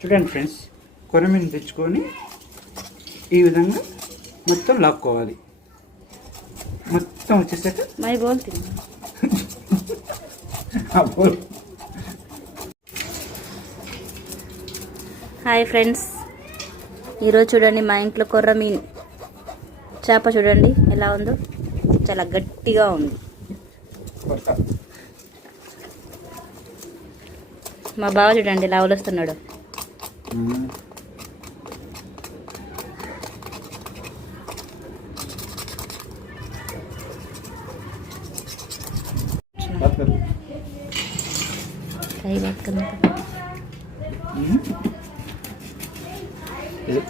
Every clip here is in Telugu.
చూడండి ఫ్రెండ్స్, కొరమీను తెచ్చుకొని ఈ విధంగా మొత్తం లాక్కోవాలి. మొత్తం వచ్చేసాక మై బోల్తుంది. హాయ్ ఫ్రెండ్స్, ఈరోజు చూడండి మా ఇంట్లో కొర్రమీను చేప చూడండి ఎలా ఉందో, చాలా గట్టిగా ఉంది. మా బావ చూడండి ఎలా వస్తున్నాడు.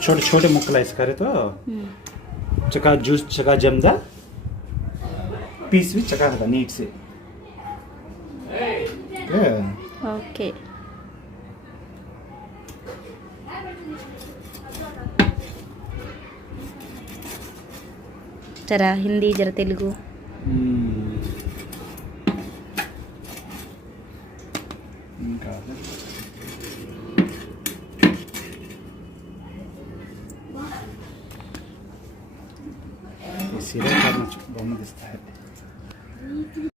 छोटे छोटे मुक्कला इस करे तो चका जूस चका जमदा पीस भी चका था नीट से. ఓకే జరా హిందీ జర తెలుగు. सिरा करना बहुत दिखता है.